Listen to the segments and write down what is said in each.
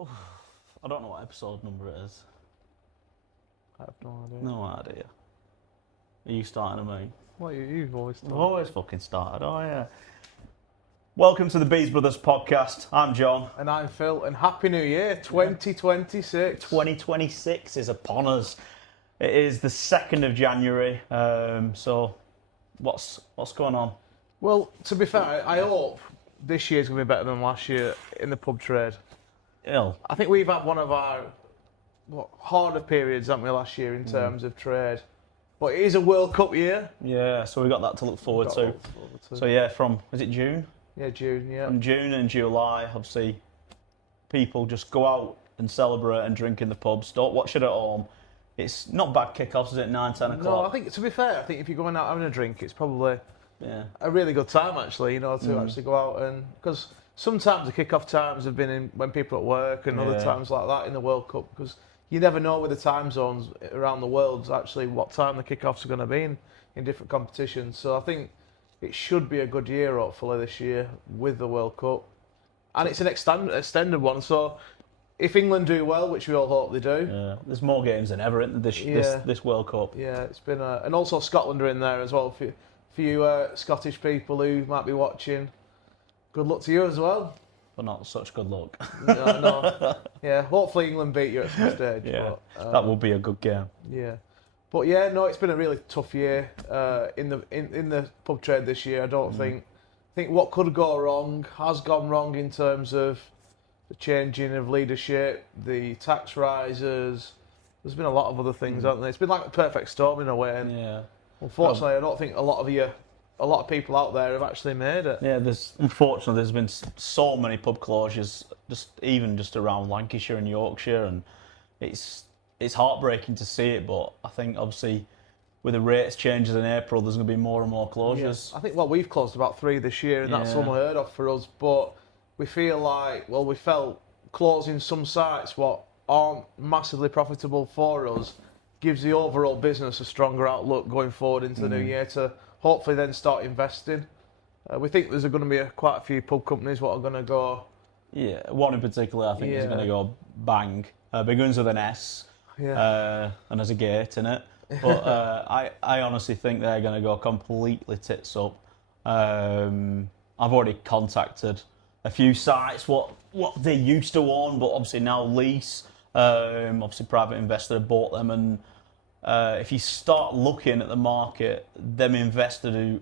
I don't know what episode number it is. I have no idea. No idea. Are you starting to me? What you've always I've done. always fucking started, oh yeah. Welcome to the Bees Brothers podcast. I'm John. And I'm Phil, and Happy New Year, 2026. 2026 is upon us. It is the 2nd of January, so what's going on? Well, to be fair, I hope this year's going to be better than last year in the pub trade. I think we've had one of our harder periods, haven't we, last year in terms of trade. But it is a World Cup year. Yeah, so we've got that to look forward to. So yeah, is it June? Yeah, June, yeah. From June and July, obviously, people just go out and celebrate and drink in the pubs. Don't watch it at home. It's not bad kickoffs, is it? 9, 10 o'clock? No, I think, to be fair, if you're going out having a drink, it's probably a really good time, actually, to actually go out and... Because sometimes the kickoff times have been when people are at work and other times like that in the World Cup, because you never know with the time zones around the world actually what time the kickoffs are going to be in different competitions. So I think it should be a good year, hopefully, this year with the World Cup. And it's an extended one, so if England do well, which we all hope they do... there's more games than ever in this World Cup. Yeah, it's been... and also Scotland are in there as well. For you Scottish people who might be watching, good luck to you as well. But not such good luck. No. Yeah, hopefully England beat you at some stage. Yeah, but, that will be a good game. Yeah. But yeah, no, it's been a really tough year in the pub trade this year. I don't think what could go wrong has gone wrong in terms of the changing of leadership, the tax rises. There's been a lot of other things, haven't there? It's been like a perfect storm in a way. And unfortunately, I don't think a lot of people out there have actually made it. Yeah, unfortunately there's been so many pub closures, just around Lancashire and Yorkshire, and it's heartbreaking to see it. But I think obviously with the rates changes in April, there's going to be more and more closures. Yeah. I think we've closed about 3 this year, and that's unheard of for us. But we feel like we felt closing some sites what aren't massively profitable for us gives the overall business a stronger outlook going forward into the new year to hopefully then start investing. We think there's going to be quite a few pub companies what are going to go. Yeah, one in particular I think is going to go bang. Begins with an S and there's a gate in it. But I honestly think they're going to go completely tits up. I've already contacted a few sites what they used to own, but obviously now lease. Obviously private investor bought them, and if you start looking at the market, them investors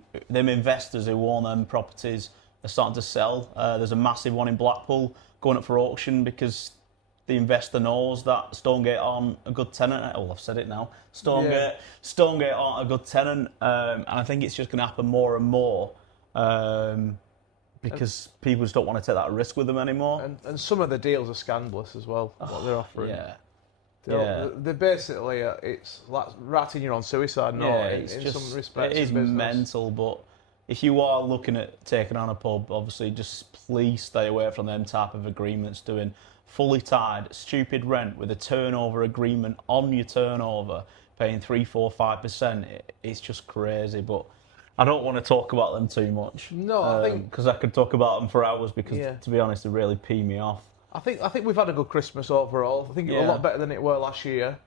who own them properties are starting to sell. There's a massive one in Blackpool going up for auction because the investor knows that Stonegate aren't a good tenant. Oh, I've said it now. Stonegate aren't a good tenant, and I think it's just going to happen more and more because people just don't want to take that risk with them anymore. And some of the deals are scandalous as well, what they're offering. Yeah. They're basically, it's like ratting you on suicide note in some respects. It is mental, but if you are looking at taking on a pub, obviously just please stay away from them type of agreements, doing fully tied, stupid rent with a turnover agreement on your turnover, paying 3, 4, 5%. It's just crazy, but I don't want to talk about them too much. No, I think... Because I could talk about them for hours because, to be honest, they really pee me off. I think we've had a good Christmas overall. I think it was a lot better than it were last year.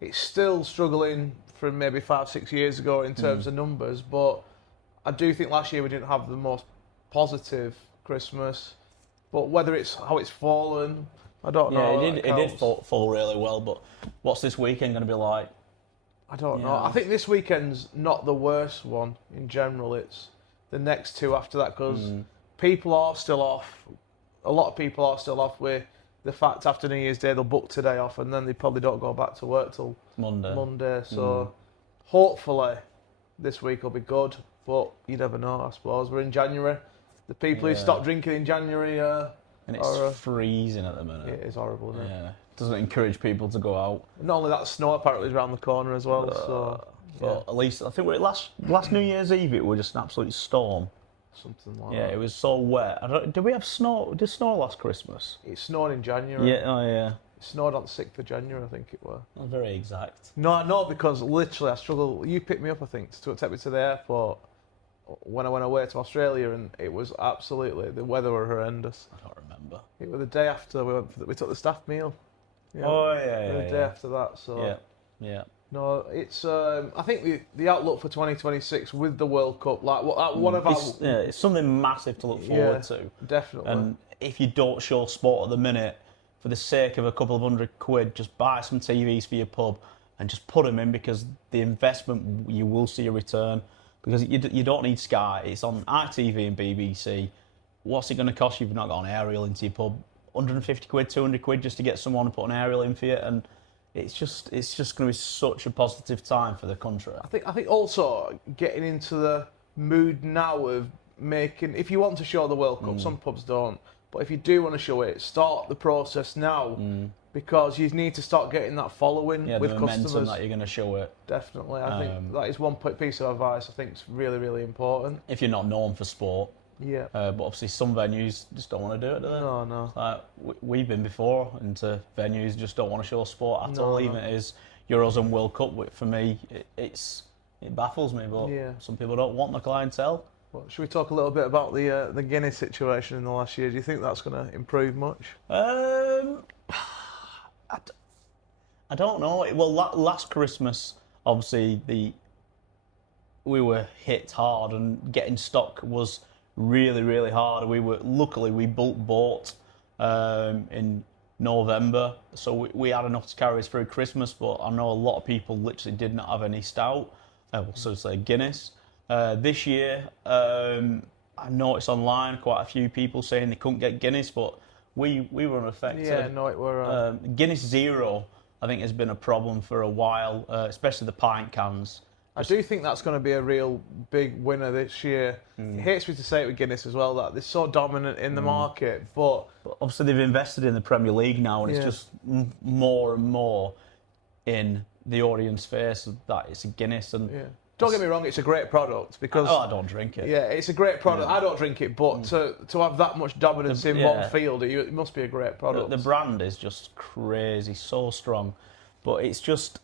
It's still struggling from maybe 5, 6 years ago in terms of numbers, but I do think last year we didn't have the most positive Christmas. But whether it's how it's fallen, I don't know. It did fall really well, but what's this weekend going to be like? I don't know. I think this weekend's not the worst one in general. It's the next 2 after that because people are still off. A lot of people are still off with the fact after New Year's Day they'll book today off and then they probably don't go back to work till Monday. So hopefully this week will be good, but you never know, I suppose. We're in January. The people who stop drinking in January and it's freezing at the minute. It is horrible, isn't it? Yeah. Doesn't encourage people to go out. Not only that, snow apparently is around the corner as well. But at least I think we're last New Year's Eve it was just an absolute storm. Something like that. Yeah, it was so wet. Did we have snow? Did snow last Christmas? It snowed in January. Yeah, It snowed on the 6th of January, I think it was. Not very exact. No, because literally I struggled. You picked me up, I think, to take me to the airport. when I went away to Australia, and it was absolutely, the weather were horrendous. I don't remember. It was the day after we took the staff meal. Yeah. The day after that. So yeah. No, it's. I think the outlook for 2026 with the World Cup, like one of our. It's something massive to look forward to. Definitely. And if you don't show sport at the minute, for the sake of a couple of £100, just buy some TVs for your pub and just put them in, because the investment, you will see a return. Because you don't need Sky. It's on ITV and BBC. What's it going to cost you if you've not got an aerial into your pub? £150, £200 just to get someone to put an aerial in for you, and it's just going to be such a positive time for the country. I think also getting into the mood now of making. If you want to show the World Cup, some pubs don't, but if you do want to show it, start the process now. Because you need to start getting that following with the momentum customers. that you're going to show it. Definitely, I think that is one piece of advice I think is really, really important. If you're not known for sport, yeah. But obviously some venues just don't want to do it, do they? No. Like we've been before into venues just don't want to show sport at all. Even if it is Euros and World Cup. For me, it baffles me. But some people don't want the clientele. Well, should we talk a little bit about the Guinness situation in the last year? Do you think that's going to improve much? I don't know. Well, last Christmas, obviously, we were hit hard, and getting stock was really, really hard. Luckily we bulk bought in November, so we had enough to carry us through Christmas. But I know a lot of people literally did not have any stout, so to say Guinness. This year, I noticed online quite a few people saying they couldn't get Guinness, but we were unaffected. Yeah, no, it were. Guinness Zero, I think, has been a problem for a while, especially the pint cans. I do think that's going to be a real big winner this year. It hates me to say it with Guinness as well, that they're so dominant in the market, but obviously they've invested in the Premier League now, and it's just more and more in the audience face that it's a Guinness. And don't get me wrong, it's a great product because I don't drink it. Yeah, it's a great product. I don't drink it, but to have that much dominance in one field, it must be a great product. The brand is just crazy, so strong, but it's just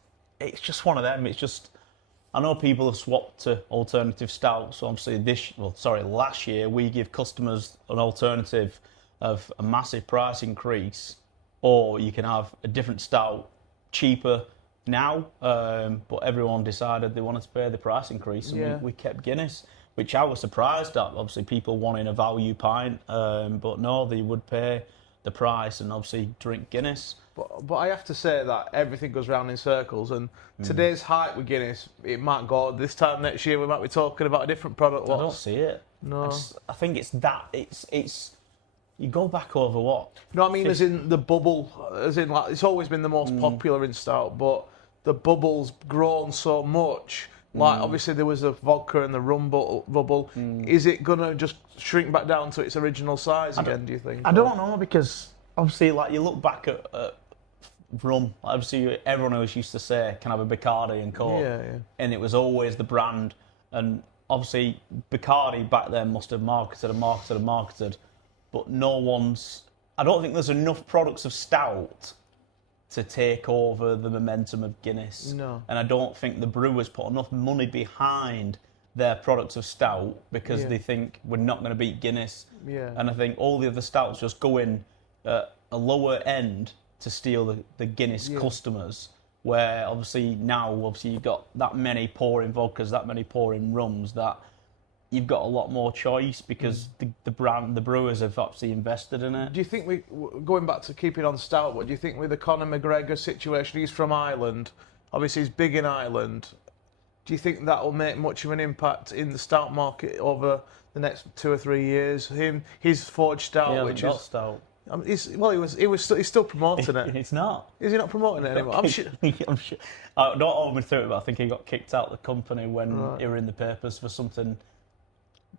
one of them. It's just, I know people have swapped to alternative stouts. So obviously last year we give customers an alternative of a massive price increase, or you can have a different stout cheaper now. But everyone decided they wanted to pay the price increase, and we kept Guinness, which I was surprised at. Obviously people wanting a value pint, but no, they would pay the price and obviously drink Guinness. But I have to say that everything goes round in circles, and today's hype with Guinness, it might go. This time next year we might be talking about a different product. I don't see it. No. I think it's that. It's you go back over what? You know what I mean? As in the bubble, as in like it's always been the most popular in stout, but the bubble's grown so much. Like obviously there was a vodka and the rum bubble. Is it gonna just shrink back down to its original size again? Do you think? I don't know, because obviously, like you look back at rum. Obviously, everyone always used to say, "Can I have a Bacardi and Coke?" And it was always the brand. And obviously, Bacardi back then must have marketed, but no one's. I don't think there's enough products of stout to take over the momentum of Guinness. No. And I don't think the brewers put enough money behind their products of stout because they think we're not going to beat Guinness. Yeah. And I think all the other stouts just go in at a lower end to steal the Guinness customers, where obviously you've got that many pouring vodkas, that many pouring rums, that you've got a lot more choice because the brewers have actually invested in it. Do you think going back to keeping on stout, what do you think with the Conor McGregor situation? He's from Ireland, obviously he's big in Ireland. Do you think that will make much of an impact in the stout market over the next 2 or 3 years? His forged stout, which is stout. He's still promoting it. It's not. Is he not promoting it anymore? I'm sure. Don't hold me through it, but I think he got kicked out of the company when he were in the papers for something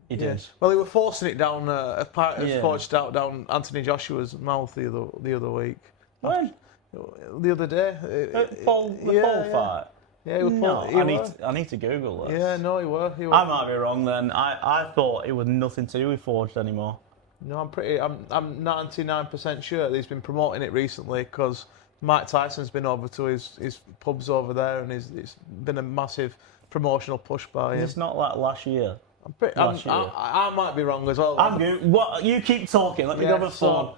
he did. Well, he were forcing it down a part of forged stout down Anthony Joshua's mouth the other week. When? The other day. Paul fight. Yeah, he was I need to Google this. Yeah, no, he were. I might be wrong then. I thought it was nothing to do with forged anymore. No, I'm 99% sure that he's been promoting it recently because Mike Tyson's been over to his pubs over there, and it's been a massive promotional push by him. It's not like last year. I might be wrong as well. What you keep talking? Let me go the phone.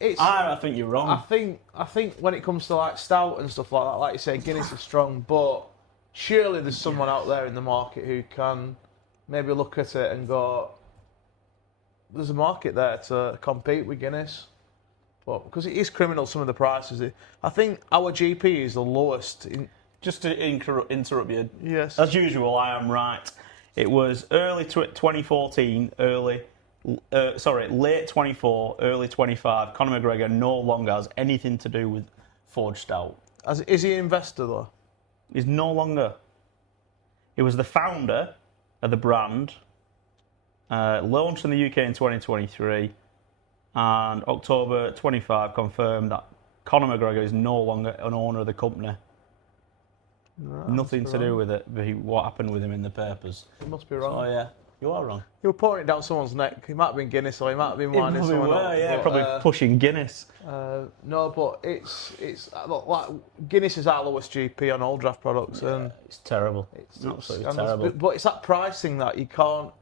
I think you're wrong. I think when it comes to like stout and stuff like that, like you say, Guinness is strong, but surely there's someone out there in the market who can maybe look at it and go, there's a market there to compete with Guinness. But because it is criminal, some of the prices. I think our GP is the lowest. Just to interrupt you. Yes. As usual, I am right. It was early 2014, late 24, early 25. Conor McGregor no longer has anything to do with forged stout. Is he an investor though? He's no longer. He was the founder of the brand. Launched in the UK in 2023, and October 25 confirmed that Conor McGregor is no longer an owner of the company. No, nothing to do with it, what happened with him in the papers. He must be wrong. Oh yeah, you are wrong. You were pouring it down someone's neck. He might have been Guinness, or he might have been winding someone up. Yeah, probably pushing Guinness. No, but it's like Guinness is our lowest GP on all draft products, and it's terrible. It's absolutely terrible. But it's that pricing that you can't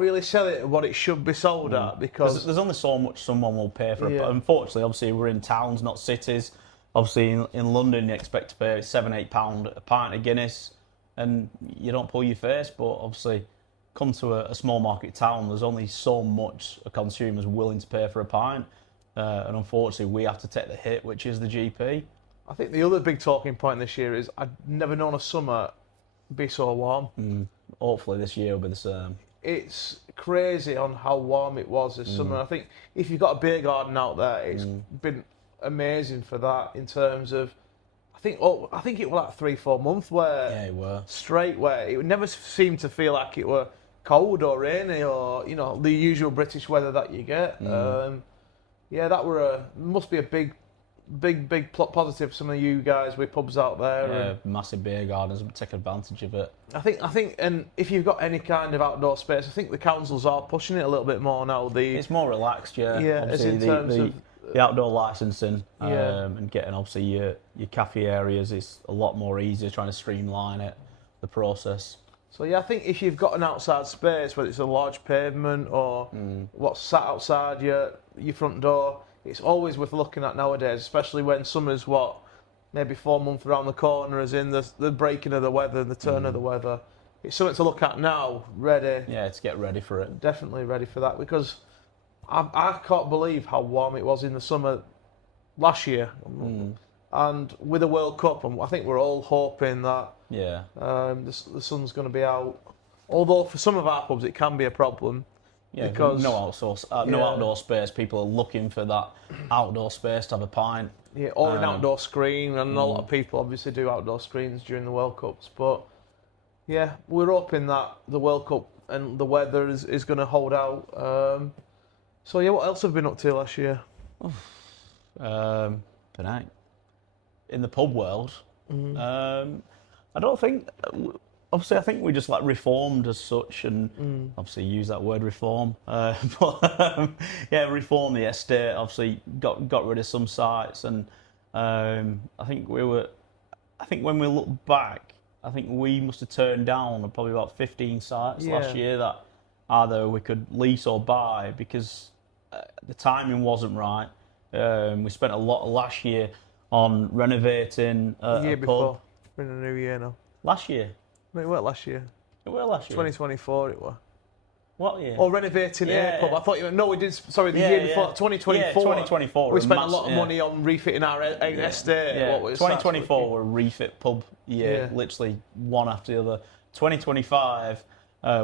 really sell it at what it should be sold at, because there's only so much someone will pay for it. Unfortunately, obviously, we're in towns, not cities. Obviously, in London, you expect to pay £7-8 a pint of Guinness, and you don't pull your face. But obviously, come to a small market town, there's only so much a consumer's willing to pay for a pint, and unfortunately, we have to take the hit, which is the GP. I think the other big talking point this year is I've never known a summer be so warm. Hopefully, this year will be the same. It's crazy on how warm it was this summer. I think if you've got a beer garden out there, it's been amazing for that in terms of. I think it was like 3-4 months where it were straight where it never seemed to feel like it were cold or rainy or the usual British weather that you get. That must be a big positive for some of you guys with pubs out there. Yeah, massive beer gardens would take advantage of it. I think, and if you've got any kind of outdoor space, I think the councils are pushing it a little bit more now. It's more relaxed, yeah. Yeah, obviously, in terms of the outdoor licensing and getting obviously your cafe areas is a lot more easier, trying to streamline the process. So yeah, I think if you've got an outside space, whether it's a large pavement or what's sat outside your front door, it's always worth looking at nowadays, especially when summer's maybe 4 months around the corner, as in the breaking of the weather, the turn of the weather. It's something to look at now, ready. Yeah, to get ready for it. Definitely ready for that, because I can't believe how warm it was in the summer last year. And with the World Cup, I think we're all hoping that the sun's going to be out. Although for some of our pubs it can be a problem. Yeah, because no outdoor space. People are looking for that outdoor space to have a pint. Yeah, or an outdoor screen, and a lot of people obviously do outdoor screens during the World Cups. But yeah, we're hoping that the World Cup and the weather is going to hold out. So yeah, what else have we been up to last year? Tonight, in the pub world, I don't think. Obviously, I think we just reformed as such, and obviously use that word reform. Reform the estate. Obviously, got rid of some sites, and I think when we look back, I think we must have turned down probably about 15 sites last year that either we could lease or buy, because the timing wasn't right. We spent a lot last year on renovating a pub. We're in a new year now. Last year. No, it weren't last year. It were last year. 2024 it were. What year? Or renovating a pub. I thought you meant, no, we did, sorry, the year before, 2024. Yeah, 2024. We spent a lot of money on refitting our estate. Yeah, 2024 were a refit pub year, literally one after the other. 2025,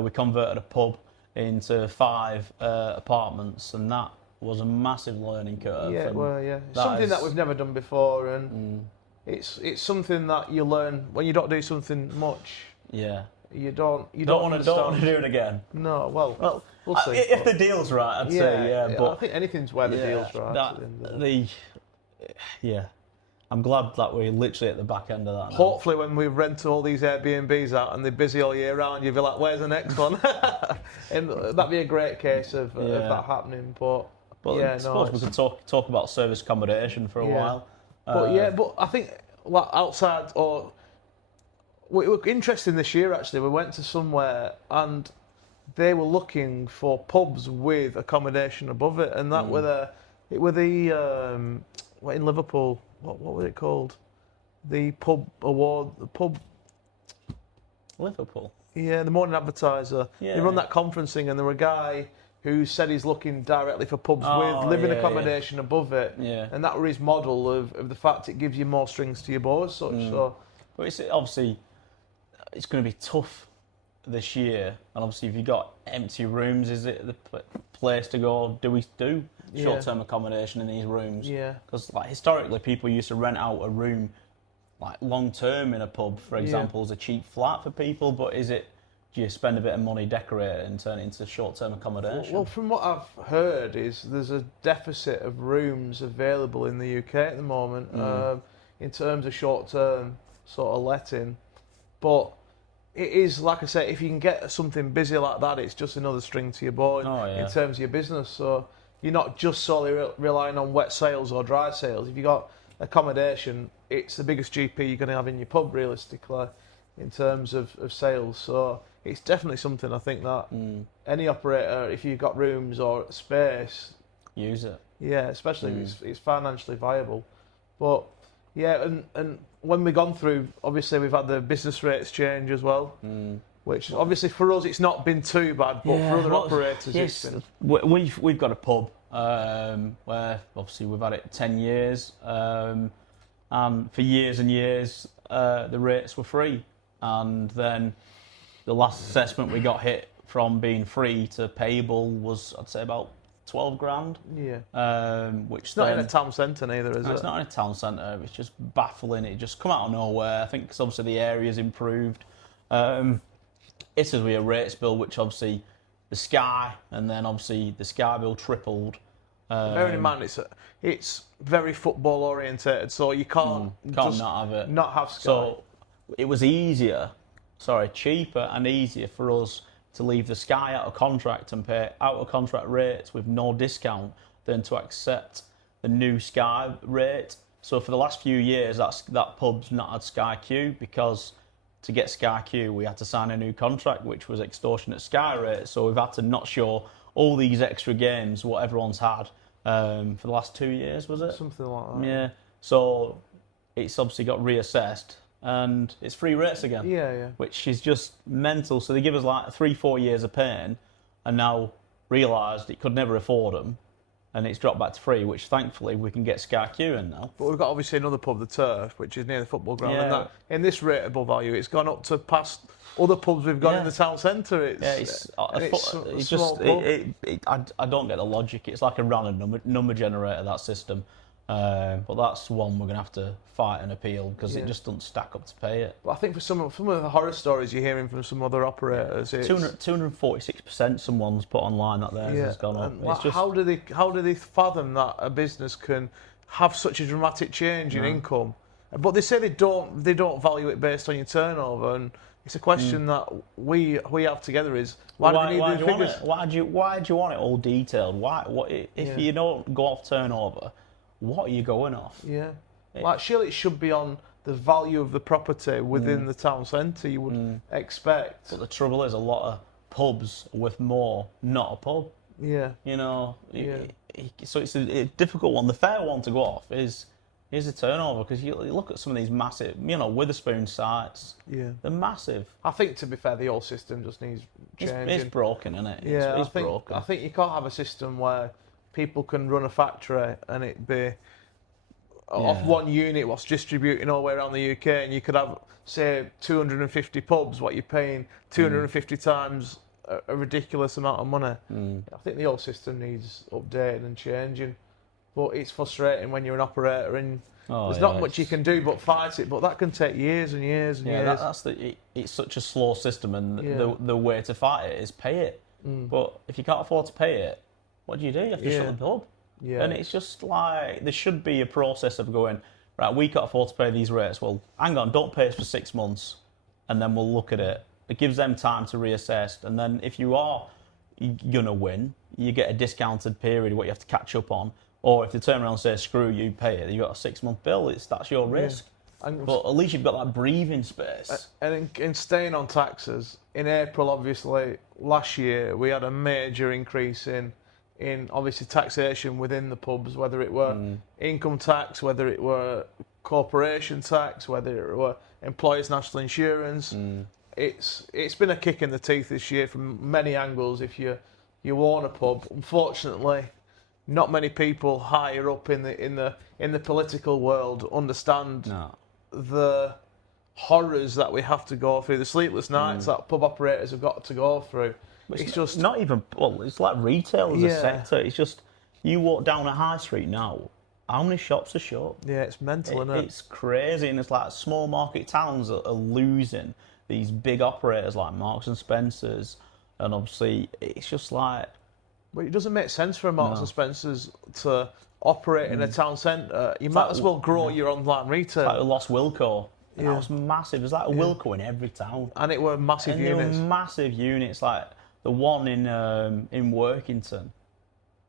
we converted a pub into 5 apartments, and that was a massive learning curve. Yeah, something that we've never done before, and it's something that you learn when you don't do something much. Yeah. You don't want to do it again. No, well, we'll see. If the deal's right, I'd say, but I think anything's where the deal's right. I'm glad that we're literally at the back end of that now. Hopefully, when we rent all these Airbnbs out and they're busy all year round, you'll be like, "Where's the next one?" And that'd be a great case of that happening. But I suppose we could talk about service accommodation for a while. But I think outside or it was interesting this year actually. We went to somewhere and they were looking for pubs with accommodation above it, and that were the what in Liverpool? What was it called? The pub award, the pub. Liverpool. Yeah, the Morning Advertiser. Yeah. They run that conference thing, and there were a guy who said he's looking directly for pubs with living accommodation above it. Yeah. And that was his model of the fact it gives you more strings to your bow as such. So, but it's obviously it's going to be tough this year, and obviously if you've got empty rooms, is it the place to go? Do we do short-term accommodation in these rooms? Yeah. Because like historically, people used to rent out a room like long-term in a pub, for example, as a cheap flat for people. But do you spend a bit of money, decorate it, and turn it into short-term accommodation? Well, from what I've heard, is there's a deficit of rooms available in the UK at the moment in terms of short-term sort of letting. But it is, like I say, if you can get something busy like that, it's just another string to your bow in terms of your business. So you're not just solely relying on wet sales or dry sales. If you've got accommodation, it's the biggest GP you're going to have in your pub, realistically, in terms of sales. So it's definitely something I think that any operator, if you've got rooms or space, use it. Yeah, especially if it's financially viable. But yeah, and when we've gone through, obviously we've had the business rates change as well, which obviously for us it's not been too bad, but for other operators it's been. We've got a pub where obviously we've had it 10 years, and for years and years the rates were free, and then the last assessment we got hit from being free to payable was, I'd say, about 12 grand. Yeah. Which it's not in a town centre neither, is it? It's not in a town centre. It's just baffling. It just come out of nowhere. I think because obviously the area's improved. It's as we a rates bill, which obviously the Sky, and then obviously the Sky bill tripled. Bearing in mind, it's very football orientated, so you can't just not have it. Not have Sky. So it was cheaper and easier for us to leave the Sky out of contract and pay out of contract rates with no discount than to accept the new Sky rate. So for the last few years, that pub's not had Sky Q, because to get Sky Q, we had to sign a new contract, which was extortionate Sky rates. So we've had to not show all these extra games, what everyone's had for the last 2 years, was it? Something like that. Yeah. So it's obviously got reassessed, and it's free rates again. Yeah. Which is just mental. So they give us like 3-4 years of pain, and now realised it could never afford them, and it's dropped back to free, which thankfully we can get Sky Q in now. But we've got obviously another pub, the Turf, which is near the football ground, and that, in this rateable value, it's gone up to past other pubs we've got in the town centre. I don't get the logic. It's like a random number generator, that system. But that's one we're going to have to fight and appeal, because it just doesn't stack up to pay it. But I think for some of the horror stories you're hearing from some other operators, it's 246% someone's put online that theirs has gone up. It's just, how do they fathom that a business can have such a dramatic change in income? But they say they don't value it based on your turnover, and it's a question that we have together: is why do we need the figures? Why do you want it all detailed? If you don't go off turnover, what are you going off? Yeah. Like, surely it should be on the value of the property within the town centre, you would expect. But the trouble is, a lot of pubs are worth more not a pub. Yeah. You know, so it's a difficult one. The fair one to go off is the turnover, because you look at some of these massive, Witherspoon sites. Yeah. They're massive. I think, to be fair, the whole system just needs changing. It's broken, isn't it? Yeah, it's broken. I think you can't have a system where people can run a factory and it be off one unit what's distributing all the way around the UK, and you could have, say, 250 pubs, what you're paying 250 times a ridiculous amount of money. I think the whole system needs updating and changing. But it's frustrating when you're an operator and there's not much you can do but fight it. But that can take years and years and years. It's such a slow system, and the way to fight it is pay it. But if you can't afford to pay it, what do? You have to shut the pub. Yeah. And it's just like, there should be a process of going, right, we can't afford to pay these rates. Well, hang on, don't pay us for 6 months, and then we'll look at it. It gives them time to reassess, and then if you are going to win, you get a discounted period what you have to catch up on. Or if they turn around and say, screw you, pay it, you've got a 6-month bill, that's your risk. But at least you've got that breathing space. And in staying on taxes, in April, obviously, last year, we had a major increase in obviously taxation within the pubs, whether it were income tax, whether it were corporation tax, whether it were employers' national insurance. It's been a kick in the teeth this year from many angles. If you own a pub, unfortunately, not many people higher up in the political world understand the horrors that we have to go through, the sleepless nights that pub operators have got to go through. It's just not even. Well, it's like retail as a sector. It's just you walk down a high street now. How many shops are shut? Yeah, it's mental, isn't it? It's crazy, and it's like small market towns are losing these big operators like Marks and Spencers, and obviously it's just like. But it doesn't make sense for a Marks and Spencers to operate in a town centre. You might as well grow your online retail. It's like we lost Wilco. That was massive. There's like a Wilco in every town, and it were massive units. They were massive units, like. The one in Workington,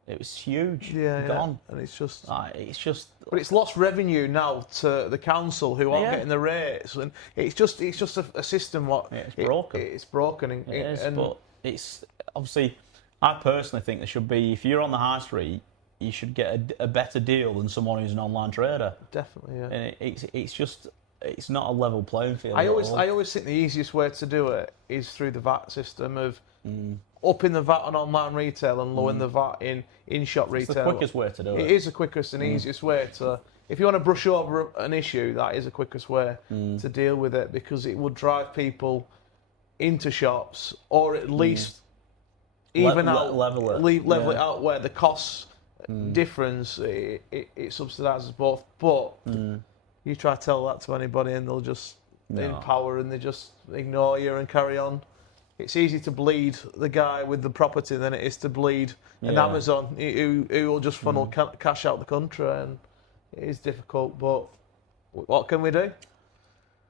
it was huge. Gone, and it's just. But it's lost revenue now to the council who aren't getting the rates, and it's just a system. It's broken. It's broken. But it's obviously. I personally think there should be. If you're on the high street, you should get a better deal than someone who's an online trader. Definitely, yeah. And it's just. It's not a level playing field. I always think the easiest way to do it is through the VAT system of upping the VAT on online retail and lowering the VAT in shop retail. It's the quickest way to do it. It is the quickest and easiest way to. If you want to brush over an issue, that is the quickest way to deal with it, because it would drive people into shops, or at least level it out where the costs difference it subsidises both. But you try to tell that to anybody and they'll just empower and they just ignore you and carry on. It's easy to bleed the guy with the property than it is to bleed an Amazon who will just funnel cash out the country, and it is difficult. But what can we do?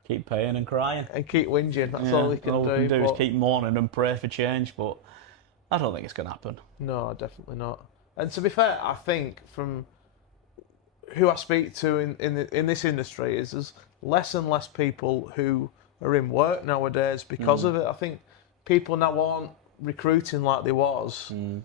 Keep paying and crying. And keep whinging. That's all we can do. All we can do is keep mourning and pray for change, but I don't think it's going to happen. No, definitely not. And to be fair, I think from who I speak to in this industry is there's less and less people who are in work nowadays because of it. I think people now aren't recruiting like they was. And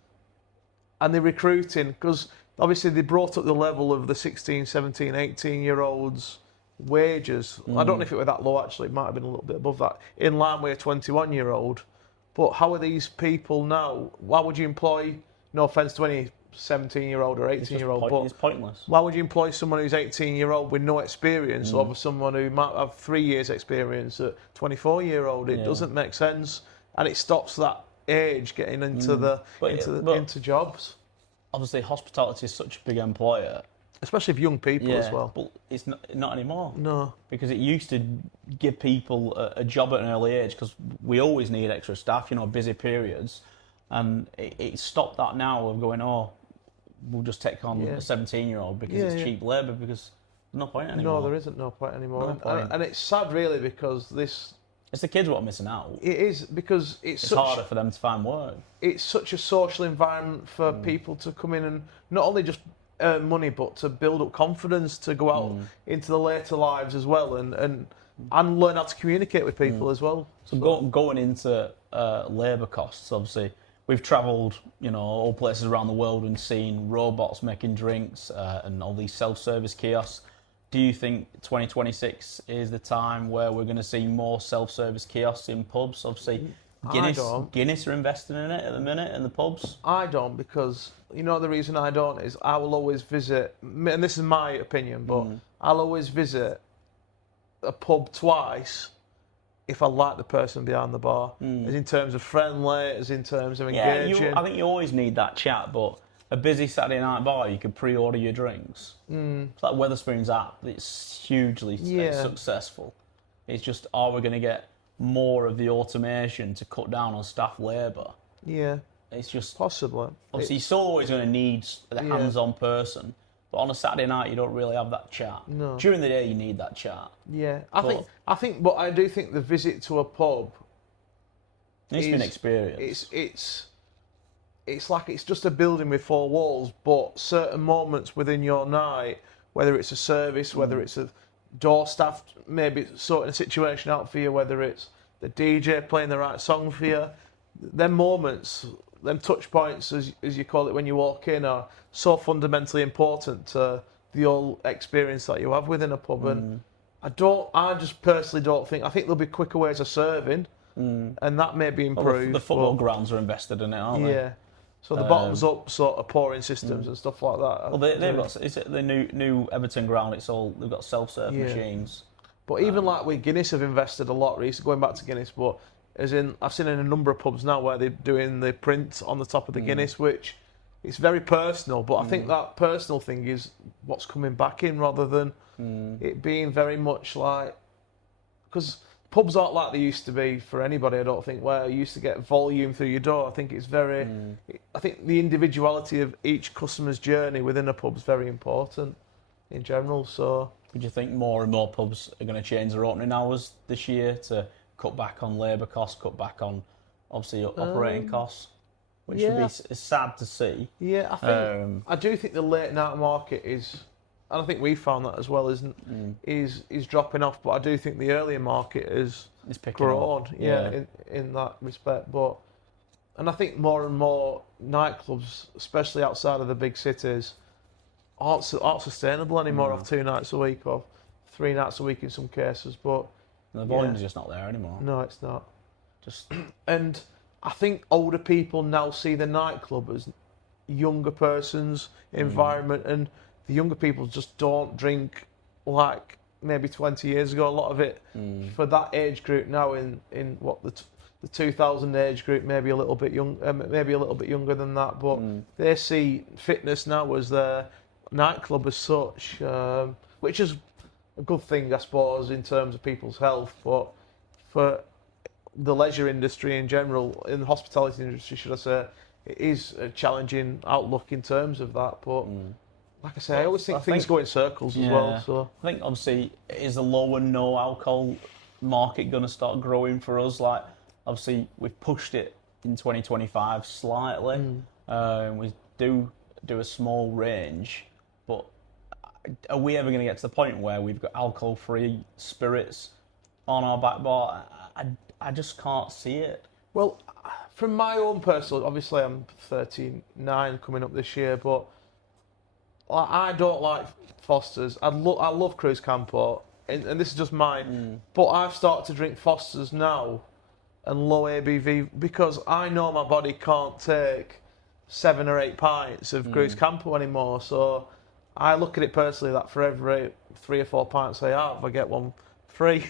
they're recruiting because obviously they brought up the level of the 16, 17, 18-year-olds' wages. I don't know if it were that low actually, it might have been a little bit above that, in line with a 21-year-old. But how are these people now? Why would you employ, no offence to any 17-year-old or 18-year-old, but it's pointless. Why would you employ someone who's 18-year-old with no experience over someone who might have 3 years experience at 24-year-old? It doesn't make sense, and it stops that age getting into into jobs. Obviously, hospitality is such a big employer, especially of young people as well. But it's not anymore. No, because it used to give people a job at an early age because we always need extra staff, busy periods, and it stopped that now of going, we'll just take on a 17-year-old because it's cheap labour, because there's no point anymore. No, there isn't no point anymore. And it's sad, really, because it's the kids what are missing out. It is, because it's harder for them to find work. It's such a social environment for people to come in and not only just earn money, but to build up confidence, to go out into the later lives as well, and learn how to communicate with people as well. So going into labour costs, obviously, we've travelled, all places around the world and seen robots making drinks and all these self-service kiosks. Do you think 2026 is the time where we're going to see more self-service kiosks in pubs? Obviously, Guinness are investing in it at the minute in the pubs. I don't, because the reason I don't is I will always visit, and this is my opinion, but I'll always visit a pub twice if I like the person behind the bar, as in terms of friendly, as in terms of engaging. I think you always need that chat, but a busy Saturday night bar, you could pre-order your drinks. It's like Wetherspoon's app. It's hugely successful. It's just, are we going to get more of the automation to cut down on staff labour? Yeah. It's just... Possibly. Obviously, you're still always going to need the hands-on person, but on a Saturday night, you don't really have that chat. No. During the day, you need that chat. Yeah. I do think the visit to a pub... It's been an experience. It's like it's just a building with four walls, but certain moments within your night, whether it's a service, whether it's door staff maybe sorting a situation out for you, whether it's the DJ playing the right song for you. Them moments, them touch points, as you call it when you walk in, are so fundamentally important to the whole experience that you have within a pub. And I just personally don't think, I think there'll be quicker ways of serving, and that may be improved. Well, the football grounds are invested in it, aren't they? Yeah. So the bottoms up sort of pouring systems and stuff like that. Well, they've got, is it the new Everton ground? They've got self-serve machines. But even like with Guinness have invested a lot recently, going back to Guinness, but as in I've seen in a number of pubs now where they're doing the print on the top of the Guinness, which it's very personal, but I think that personal thing is what's coming back in rather than it being very much like, because pubs aren't like they used to be for anybody, I don't think, where you used to get volume through your door. I think it's very, I think the individuality of each customer's journey within a pub is very important in general. So, would you think more and more pubs are going to change their opening hours this year to cut back on labour costs, cut back on obviously operating costs, which would be sad to see? Yeah, I think I do think the late night market is, and I think we found that as well, is dropping off. But I do think the earlier market is grown, in that respect. But and I think more and more nightclubs, especially outside of the big cities, aren't sustainable anymore. Of 2 nights a week or 3 nights a week in some cases. But the volume's just not there anymore. No, it's not. And I think older people now see the nightclub as younger person's environment, and the younger people just don't drink like maybe 20 years ago. A lot of it for that age group now in what the 2000 age group, maybe a little bit younger than that, but they see fitness now as their nightclub as such, which is a good thing, I suppose, in terms of people's health, but for the leisure industry in general, in the hospitality industry, should I say, it is a challenging outlook in terms of that. But like I say, I always think things go in circles as well. So I think obviously, is the low and no alcohol market going to start growing for us? Like obviously we've pushed it in 2025 slightly. We do a small range, but are we ever going to get to the point where we've got alcohol-free spirits on our back bar? I just can't see it. Well, from my own personal, obviously I'm 39 coming up this year, but I don't like Foster's. I love Cruz Campo, and this is just mine. But I've started to drink Foster's now and low ABV because I know my body can't take 7 or 8 pints of Cruz Campo anymore. So I look at it personally that for every 3 or 4 pints I have, I get one free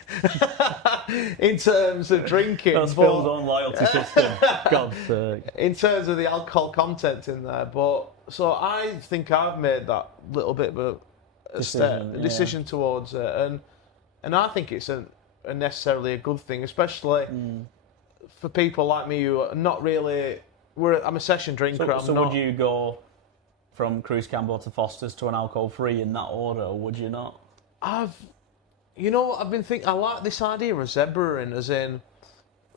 in terms of drinking. That's Phil's own loyalty system. God's sake. In terms of the alcohol content in there, but so I think I've made that little bit of a decision towards it, and I think it's a necessarily a good thing, especially for people like me who are not really. I'm a session drinker. So would you go from Cruz Campo to Foster's to an alcohol-free in that order, or would you not? You know what I've been thinking? I like this idea of zebraing, as in,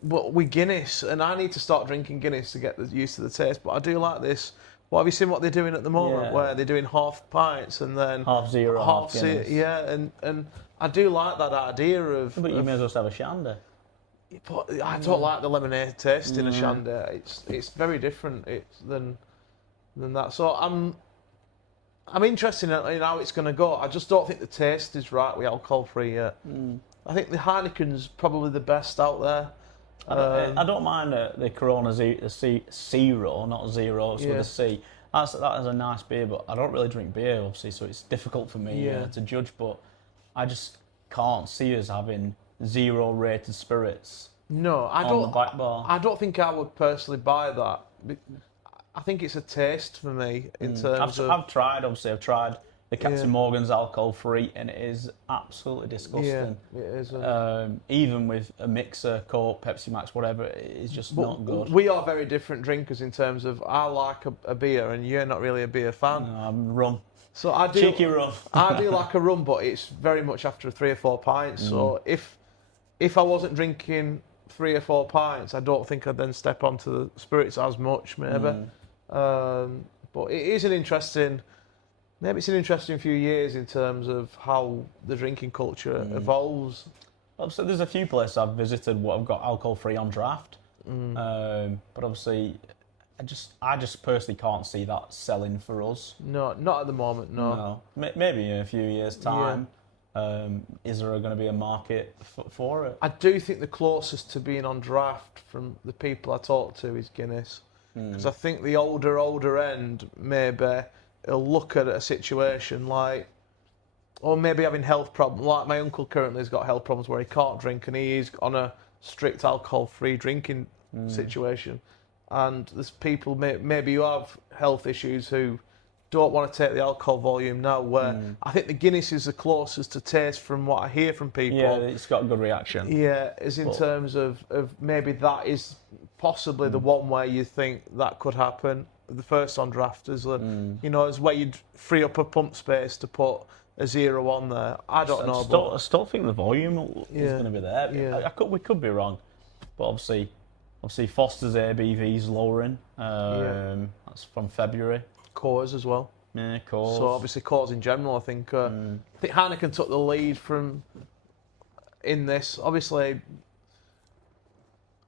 but with Guinness, and I need to start drinking Guinness to get used to the taste. But I do like this. Well, have you seen what they're doing at the moment, where they're doing half pints and then half zero, half Guinness? Yeah, and I do like that idea of. But you may as well have a shandy. But I don't like the lemonade taste in a shandy. It's very different than that. So I'm interested in how it's going to go. I just don't think the taste is right with alcohol-free yet. I think the Heineken's probably the best out there. I don't mind the Corona Zero, not Zero, it's with a C. That is a nice beer, but I don't really drink beer, obviously, so it's difficult for me to judge. But I just can't see us having 0-rated spirits. No, on the back bar. I don't think I would personally buy that. I think it's a taste for me in terms of. I've tried the Captain Morgan's alcohol-free, and it is absolutely disgusting. Yeah, it is. Even with a mixer, Coke, Pepsi Max, whatever, it is just not good. We are very different drinkers in terms of I like a beer, and you're not really a beer fan. No, I'm rum. So I do. Cheeky rum. I do like a rum, but it's very much after 3 or 4 pints. So if I wasn't drinking 3 or 4 pints, I don't think I'd then step onto the spirits as much, maybe. But it is an interesting maybe it's an interesting few years in terms of how the drinking culture evolves. Obviously, there's a few places I've visited what have got alcohol-free on draft, but obviously, I just personally can't see that selling for us. No, not at the moment. No. Maybe in a few years' time. Is there going to be a market for it? I do think the closest to being on draft from the people I talk to is Guinness, because I think the older end maybe will look at a situation like, or maybe having health problems. Like my uncle currently has got health problems where he can't drink, and he is on a strict alcohol-free drinking situation. And there's people maybe who have health issues who don't want to take the alcohol volume now, where I think the Guinness is the closest to taste from what I hear from people. Yeah, it's got a good reaction. Yeah, as in terms of maybe that is possibly the one way you think that could happen. The first on draft is, is where you'd free up a pump space to put a 0 on there. I don't know. I still think the volume is going to be there. Yeah. We could be wrong, but obviously Foster's ABV's lowering. That's from February. Coors as well. Yeah, Coors. So obviously Coors in general, I think Heineken took the lead in this, obviously,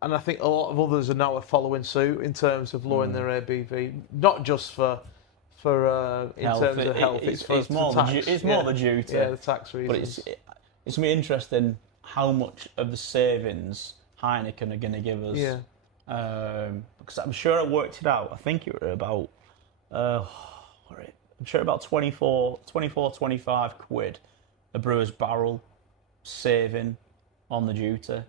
and I think a lot of others are now following suit in terms of lowering their ABV, not just for in health. Terms of health. It's more tax. It's more the duty. Yeah, the tax reasons. But it's going to be interesting how much of the savings Heineken are going to give us. Yeah. Because I'm sure I worked it out. I think it were about. I'm sure about 24, 25 quid a brewer's barrel saving on the duty.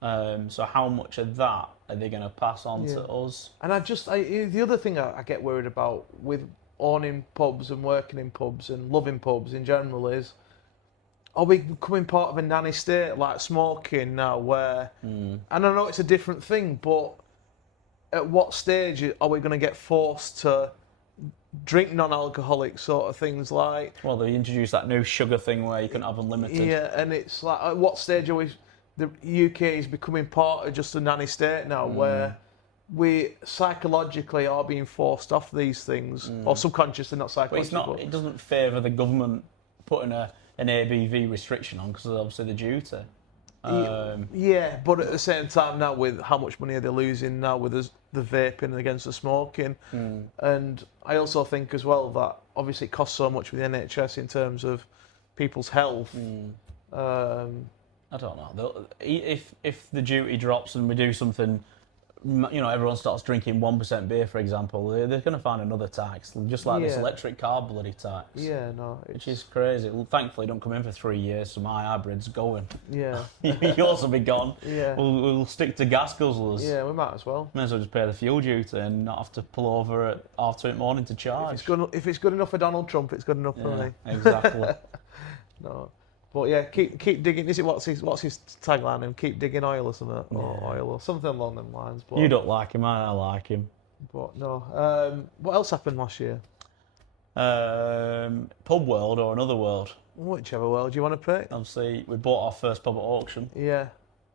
So how much of that are they going to pass on to us? And the other thing I get worried about with owning pubs and working in pubs and loving pubs in general is, are we becoming part of a nanny state like smoking now where, and I know it's a different thing, but at what stage are we going to get forced to drink non-alcoholic sort of things like... Well, they introduced that new sugar thing where you can have unlimited. Yeah, and it's like, at what stage are we... The UK is becoming part of just a nanny state now where we psychologically are being forced off these things, or subconsciously, not psychologically. But it doesn't favour the government putting an ABV restriction on because of obviously the duty. Yeah, but at the same time now, with how much money are they losing now with the vaping against the smoking, and I also think as well that obviously it costs so much with the NHS in terms of people's health. I don't know. If the duty drops and we do something, everyone starts drinking 1% beer, for example, they're going to find another tax, just like this electric car bloody tax. Yeah, no. Which is crazy. Well, thankfully, don't come in for 3 years, so my hybrid's going. Yeah. Yours will be gone. Yeah. We'll stick to gas guzzlers. Yeah, we might as well. May as well just pay the fuel duty and not have to pull over at 2:30 in the morning to charge. If it's good enough for Donald Trump, it's good enough for me. Exactly. No. But yeah, keep digging. Is it what's his tagline? And keep digging oil or something, or oil or something along them lines. But, you don't like him, I like him. But no. What else happened last year? Pub world or another world? Whichever world you want to pick. Obviously, we bought our first pub at auction. Yeah.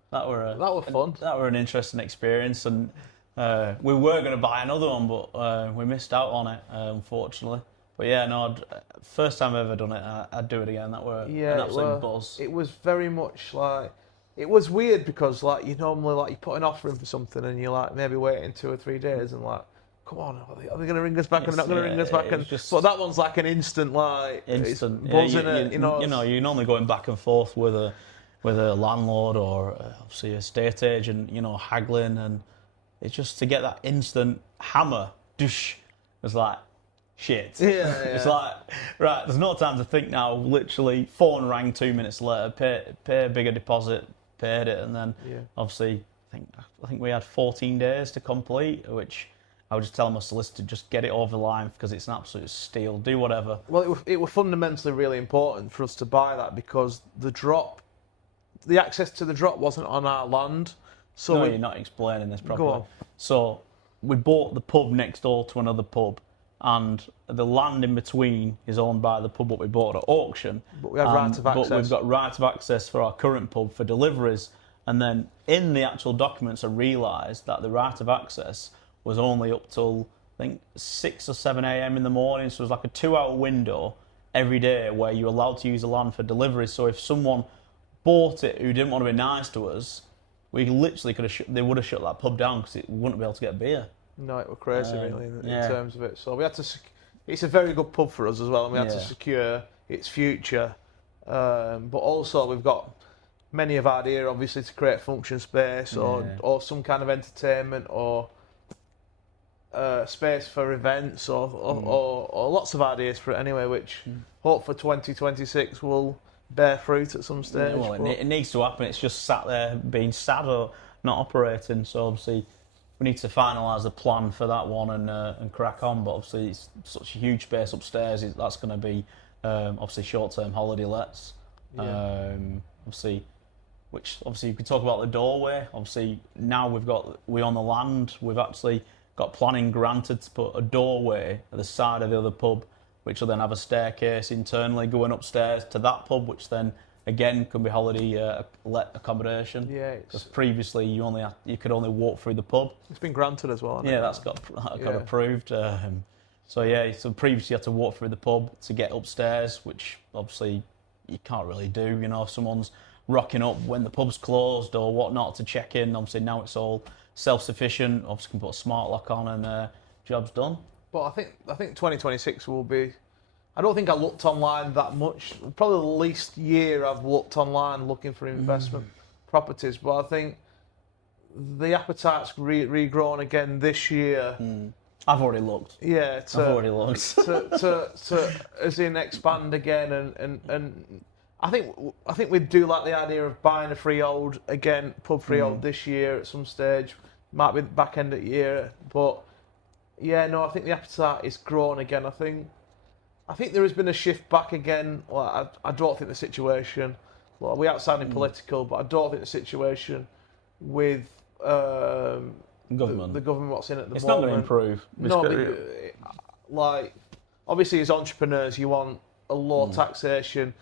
That were fun. That were an interesting experience, and we were going to buy another one, but we missed out on it, unfortunately. But yeah, no, first time I've ever done it, I'd do it again. That were an absolute buzz. It was very much like, it was weird because like you normally you put an offer in for something and you're like maybe waiting 2 or 3 days and like, come on, are they going to ring us back? Are they not going to ring us back? But that one's like an instant buzzing it. You're normally going back and forth with a landlord or obviously a estate agent, haggling, and it's just to get that instant hammer. Dush, it's like. Shit. Yeah. It's like, right, there's no time to think now. Literally, phone rang 2 minutes later, pay a bigger deposit, paid it, and then obviously, I think we had 14 days to complete, which I would just tell my solicitor, just get it over the line because it's an absolute steal. Do whatever. Well, it was fundamentally really important for us to buy that because the access to the drop wasn't on our land. So no, you're not explaining this properly. Go on. So we bought the pub next door to another pub. And the land in between is owned by the pub that we bought at auction. But we have right of access. But we've got right of access for our current pub for deliveries. And then in the actual documents, I realised that the right of access was only up till think 6 or 7 a.m. in the morning. So it was like a 2-hour window every day where you're allowed to use the land for delivery. So if someone bought it who didn't want to be nice to us, we literally could have they would have shut that pub down because we wouldn't be able to get beer. No, it was crazy really in terms of it. So we had to. It's a very good pub for us as well, and we had to secure its future. But also we've got many of our idea, obviously, to create function space or some kind of entertainment or space for events or lots of ideas for it anyway, which hope for 2026 will bear fruit at some stage. Yeah, well, it needs to happen. It's just sat there being sad or not operating. So obviously we need to finalise the plan for that one and crack on. But obviously it's such a huge space upstairs. That's going to be obviously short-term holiday lets. Obviously, which obviously you could talk about the doorway. Obviously now we're on the land. We've actually got planning granted to put a doorway at the side of the other pub, which will then have a staircase internally going upstairs to that pub, which then again could be holiday let accommodation. Yeah, because previously you could only walk through the pub. It's been granted as well. Yeah, that got approved. So previously you had to walk through the pub to get upstairs, which obviously you can't really do. You know, if someone's rocking up when the pub's closed or whatnot to check in, obviously now it's all self-sufficient. Obviously, can put a smart lock on and job's done. But I think 2026 will be. I don't think I looked online that much. Probably the least year I've looked online looking for investment properties. But I think the appetite's regrown again this year. I've already looked. Yeah, I've already looked. to as in expand again and I think we'd do like the idea of buying a freehold again, pub freehold this year at some stage. Might be the back end of the year, but yeah, no, I think the appetite is grown again. I think there has been a shift back again. Well, I don't think the situation. Well, we aren't sounding political, but I don't think the situation with government, the government what's in at the moment. It's not going to improve. No, like obviously as entrepreneurs, you want a low taxation,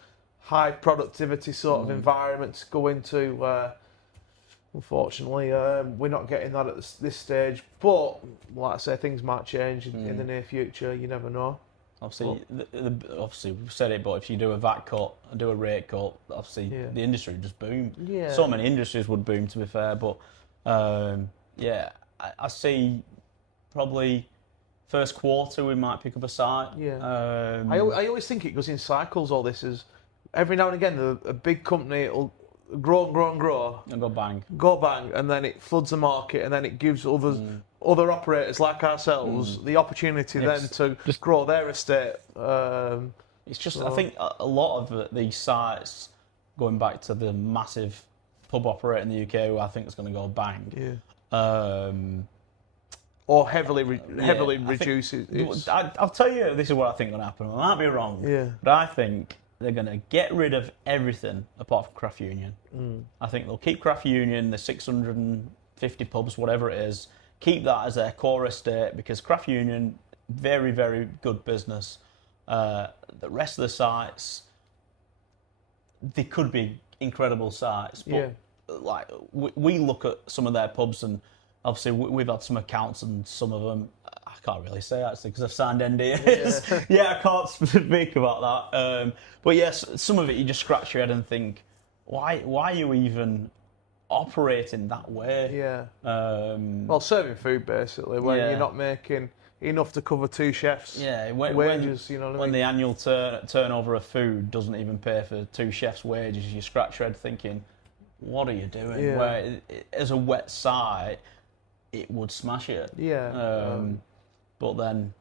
high productivity sort of environment to go into. Unfortunately, we're not getting that at this stage. But like I say, things might change in the near future. You never know. Obviously, obviously we've said it, but if you do a VAT cut and do a rate cut, obviously the industry would just boom. Yeah. So many industries would boom, to be fair. But I see probably first quarter we might pick up a site. Yeah. I always think it goes in cycles. All this is every now and again a big company will grow and go bang, and then it floods the market, and then it gives other operators like ourselves the opportunity then to just grow their estate. It's just I think a lot of these sites, going back to the massive pub operator in the UK, who I think is going to go bang. Yeah. Or heavily reduce it. I'll tell you, this is what I think is going to happen. I might be wrong, but I think they're going to get rid of everything apart from Craft Union. I think they'll keep Craft Union, the 650 pubs, whatever it is, keep that as their core estate, because Craft Union, very, very good business. The rest of the sites, they could be incredible sites, but like we look at some of their pubs, and obviously we've had some accounts, and some of them, I can't really say actually because I've signed NDAs. I can't speak about that. But yes, some of it you just scratch your head and think, why are you even operating that way? Yeah. Well, serving food basically when you're not making enough to cover two chefs' wages. You know what I mean? When the annual turnover of food doesn't even pay for two chefs' wages, you scratch your head thinking, what are you doing? Yeah. Where as a wet site, it would smash it. Yeah. But then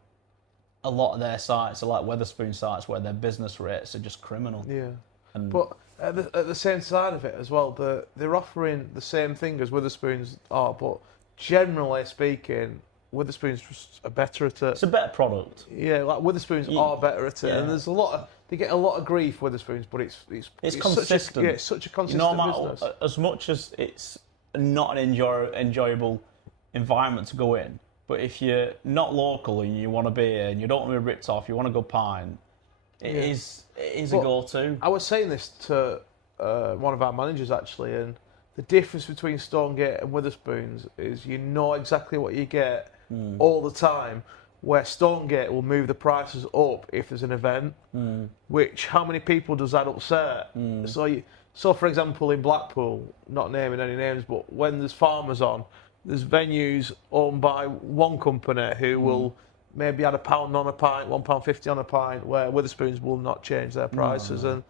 a lot of their sites are like Wetherspoon sites where their business rates are just criminal. Yeah. But at the same side of it as well, they're offering the same thing as Wetherspoons are, but generally speaking, Wetherspoons just are better at it. It's a better product. Yeah, like Wetherspoons are better at it, and there's they get a lot of grief, Wetherspoons, but it's consistent. It's such a consistent business. As much as it's not an enjoyable environment to go in, but if you're not local and you want to be here and you don't want to be ripped off, you want to go pint, it is a go-to. I was saying this to one of our managers actually, and the difference between Stonegate and Wetherspoons is you know exactly what you get all the time, where Stonegate will move the prices up if there's an event, which how many people does that upset? So for example, in Blackpool, not naming any names, but when there's farmers on, there's venues owned by one company who will maybe add £1 on a pint, £1.50 on a pint, where Witherspoons will not change their prices. And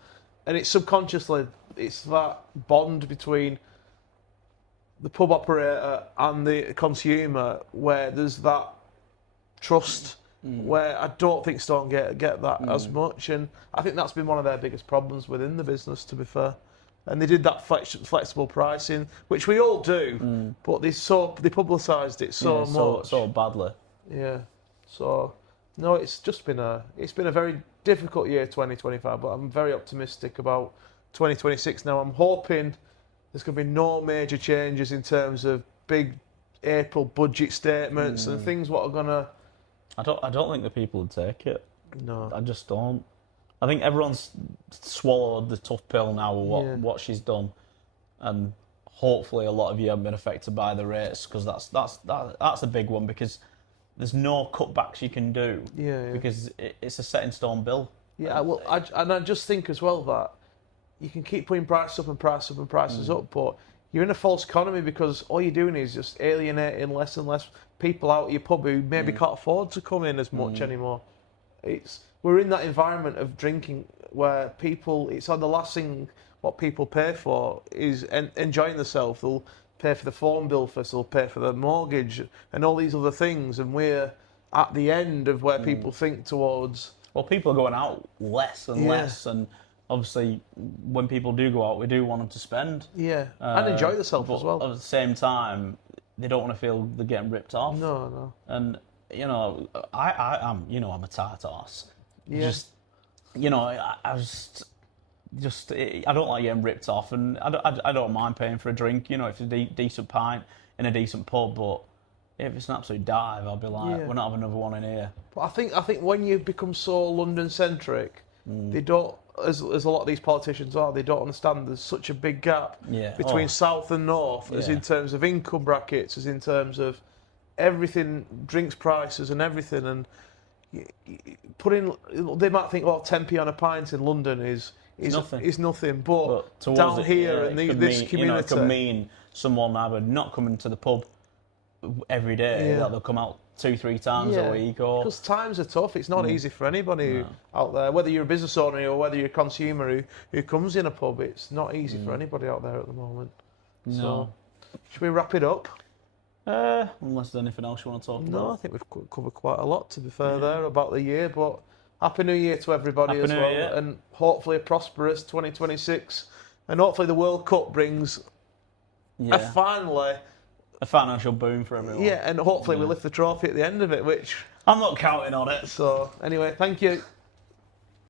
it's subconsciously, it's that bond between the pub operator and the consumer where there's that trust where I don't think Stonegate get that as much, and I think that's been one of their biggest problems within the business, to be fair. And they did that flexible pricing, which we all do, but they publicised it so much, so badly. Yeah. So no, it's been a very difficult year, 2025, but I'm very optimistic about 2026 now. I'm hoping there's going to be no major changes in terms of big April budget statements and things what are going to. I don't think the people would take it. No, I just don't. I think everyone's swallowed the tough pill now with what she's done, and hopefully a lot of you haven't been affected by the rates, because that's a big one, because there's no cutbacks you can do. Because it's a set in stone bill. Yeah, well, I just think as well that you can keep putting prices up and prices up and prices up, but you're in a false economy, because all you're doing is just alienating less and less people out of your pub who maybe can't afford to come in as much anymore. We're in that environment of drinking where it's on the last thing what people pay for is enjoying themselves. They'll pay for the phone bill first, they'll pay for the mortgage and all these other things, and we're at the end of where people think towards. Well, people are going out less and less, and obviously when people do go out, we do want them to spend. Yeah, and enjoy themselves as well. At the same time, they don't want to feel they're getting ripped off. No. And, I'm a tight arse. Yeah. I don't like getting ripped off, and I don't mind paying for a drink, if it's a decent pint in a decent pub, but if it's an absolute dive, I'll be like, we're not having another one in here. But I think when you become so London-centric, they don't, as a lot of these politicians are, they don't understand there's such a big gap between South and North, as in terms of income brackets, as in terms of everything, drinks prices and everything, and they might think, 10p on a pint in London is nothing, but down here in this community, it could mean someone either not coming to the pub every day, that they'll come out 2-3 times a week, or because times are tough. It's not easy for anybody out there, whether you're a business owner or whether you're a consumer who comes in a pub. It's not easy for anybody out there at the moment. No. So, should we wrap it up? Unless there's anything else you want to talk about. No, I think we've covered quite a lot, to be fair, there about the year. But Happy New Year to everybody as well, and hopefully a prosperous 2026, and hopefully the World Cup brings a financial boom for everyone. Yeah, and hopefully we lift the trophy at the end of it, which I'm not counting on it. So anyway, thank you.